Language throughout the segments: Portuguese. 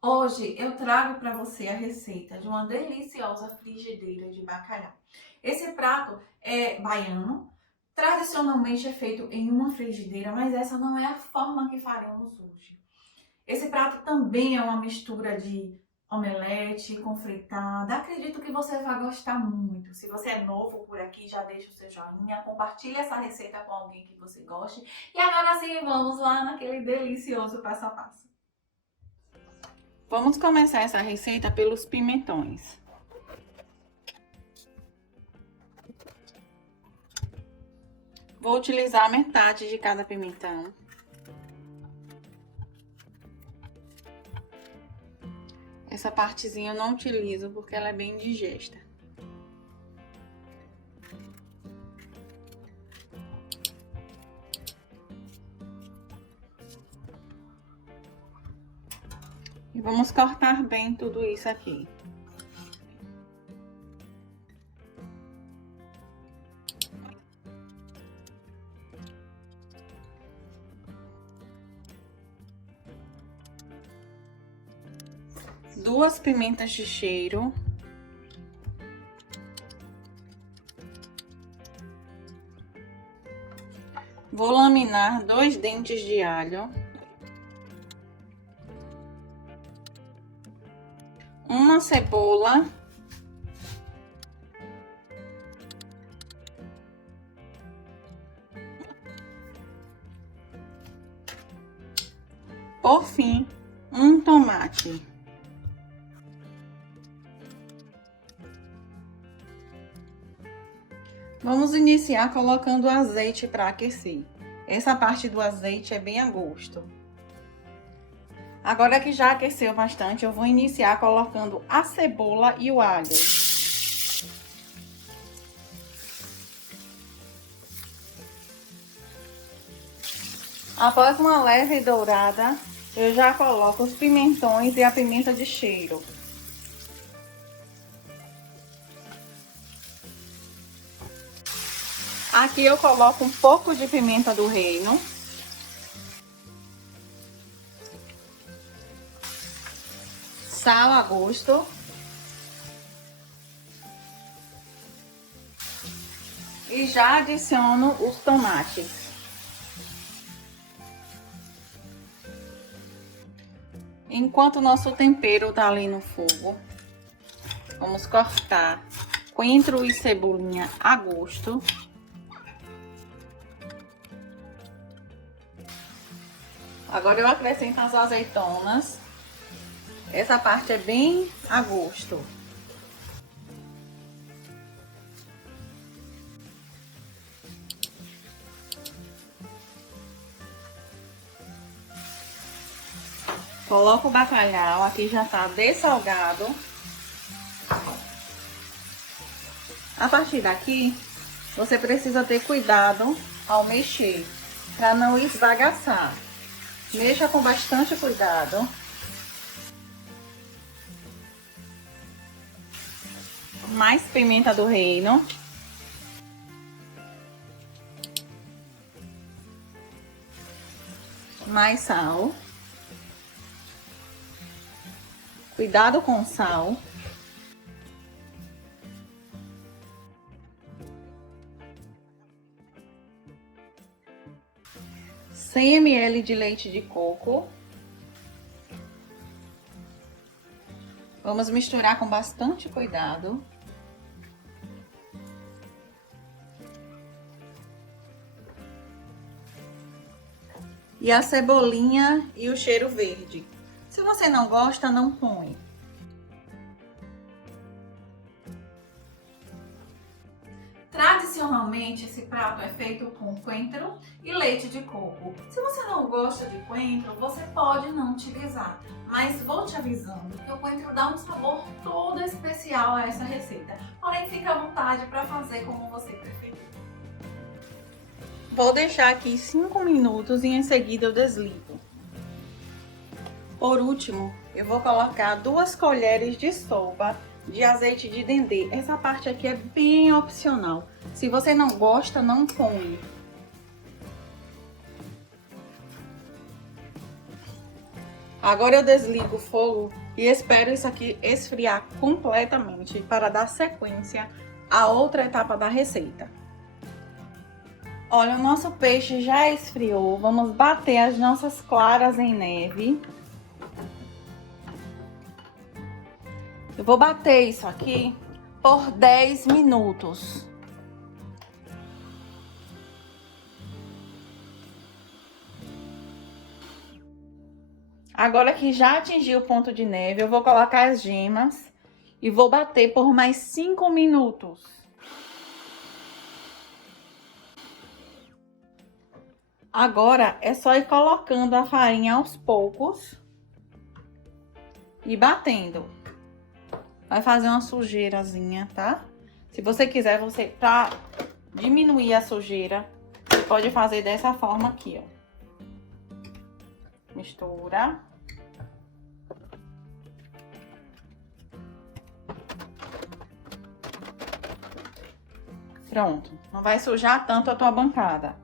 Hoje eu trago para você a receita de uma deliciosa frigideira de bacalhau. Esse prato é baiano, tradicionalmente é feito em uma frigideira, mas essa não é a forma que faremos hoje. Esse prato também é uma mistura de omelete com fritada. Acredito que você vai gostar muito. Se você é novo por aqui, já deixa o seu joinha, compartilhe essa receita com alguém que você goste. E agora sim, vamos lá naquele delicioso passo a passo. Vamos começar essa receita pelos pimentões. Vou utilizar metade de cada pimentão. Essa partezinha eu não utilizo porque ela é bem digesta. E vamos cortar bem tudo isso aqui. Duas pimentas de cheiro. Vou laminar 2 dentes de alho. Uma cebola. Por fim, um tomate. Vamos iniciar colocando azeite para aquecer. Essa parte do azeite é bem a gosto. Agora que já aqueceu bastante, eu vou iniciar colocando a cebola e o alho. Após uma leve dourada, eu já coloco os pimentões e a pimenta de cheiro. Aqui eu coloco um pouco de pimenta do reino. Sal a gosto. E já adiciono os tomates. Enquanto o nosso tempero tá ali no fogo, vamos cortar coentro e cebolinha a gosto. Agora eu acrescento as azeitonas. Essa parte é bem a gosto. Coloco o bacalhau, aqui já tá dessalgado. A partir daqui, você precisa ter cuidado ao mexer, para não esbagaçar. Mexa com bastante cuidado. Mais pimenta do reino. Mais sal. Cuidado com o sal. Cem ml de leite de coco. Vamos misturar com bastante cuidado. E a cebolinha e o cheiro verde. Se você não gosta, não põe. Tradicionalmente, esse prato é feito com coentro e leite de coco. Se você não gosta de coentro, você pode não utilizar. Mas vou te avisando que o coentro dá um sabor todo especial a essa receita. Porém, fica à vontade para fazer como você preferir. Vou deixar aqui 5 minutos e em seguida eu desligo. Por último, eu vou colocar 2 colheres de sopa de azeite de dendê. Essa parte aqui é bem opcional. Se você não gosta, não põe. Agora eu desligo o fogo e espero isso aqui esfriar completamente para dar sequência à outra etapa da receita. Olha, o nosso peixe já esfriou. Vamos bater as nossas claras em neve. Eu vou bater isso aqui por 10 minutos. Agora que já atingiu o ponto de neve, eu vou colocar as gemas e vou bater por mais 5 minutos. Agora é só ir colocando a farinha aos poucos e batendo. Vai fazer uma sujeirazinha, tá? Se você quiser, pra diminuir a sujeira, você pode fazer dessa forma aqui, ó. Mistura. Pronto. Não vai sujar tanto a tua bancada.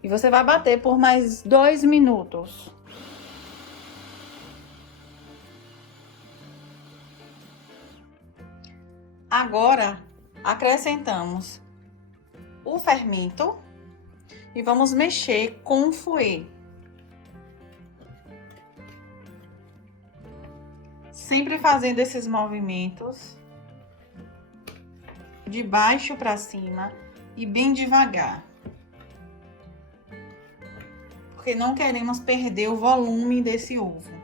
E você vai bater por mais 2 minutos. Agora, acrescentamos o fermento e vamos mexer com o fouet. Sempre fazendo esses movimentos de baixo para cima e bem devagar. Porque não queremos perder o volume desse ovo.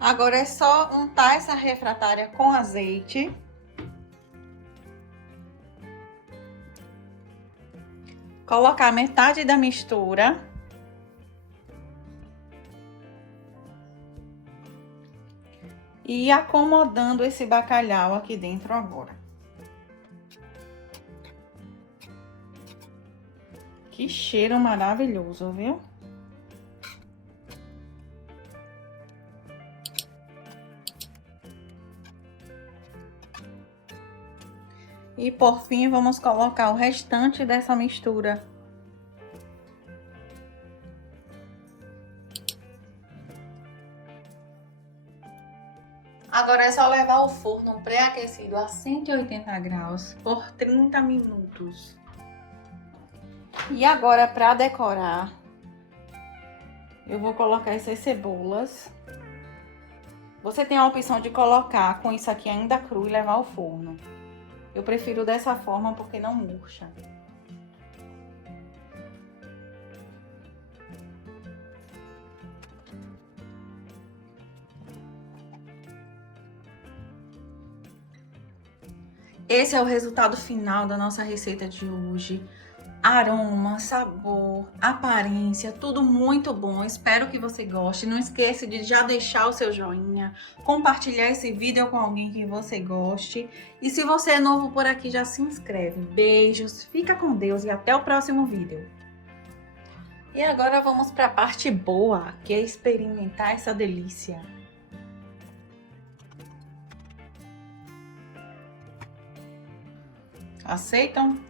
Agora é só untar essa refratária com azeite. Colocar metade da mistura. E ir acomodando esse bacalhau aqui dentro agora. Que cheiro maravilhoso, viu? E por fim, vamos colocar o restante dessa mistura. Agora é só levar ao forno pré-aquecido a 180 graus por 30 minutos. E agora, para decorar, eu vou colocar essas cebolas. Você tem a opção de colocar com isso aqui ainda cru e levar ao forno. Eu prefiro dessa forma porque não murcha. Esse é o resultado final da nossa receita de hoje. Aroma, sabor, aparência, tudo muito bom. Espero que você goste. Não esqueça de já deixar o seu joinha, compartilhar esse vídeo com alguém que você goste. E se você é novo por aqui, já se inscreve. Beijos, fica com Deus e até o próximo vídeo. E agora vamos para a parte boa, que é experimentar essa delícia. Aceitam?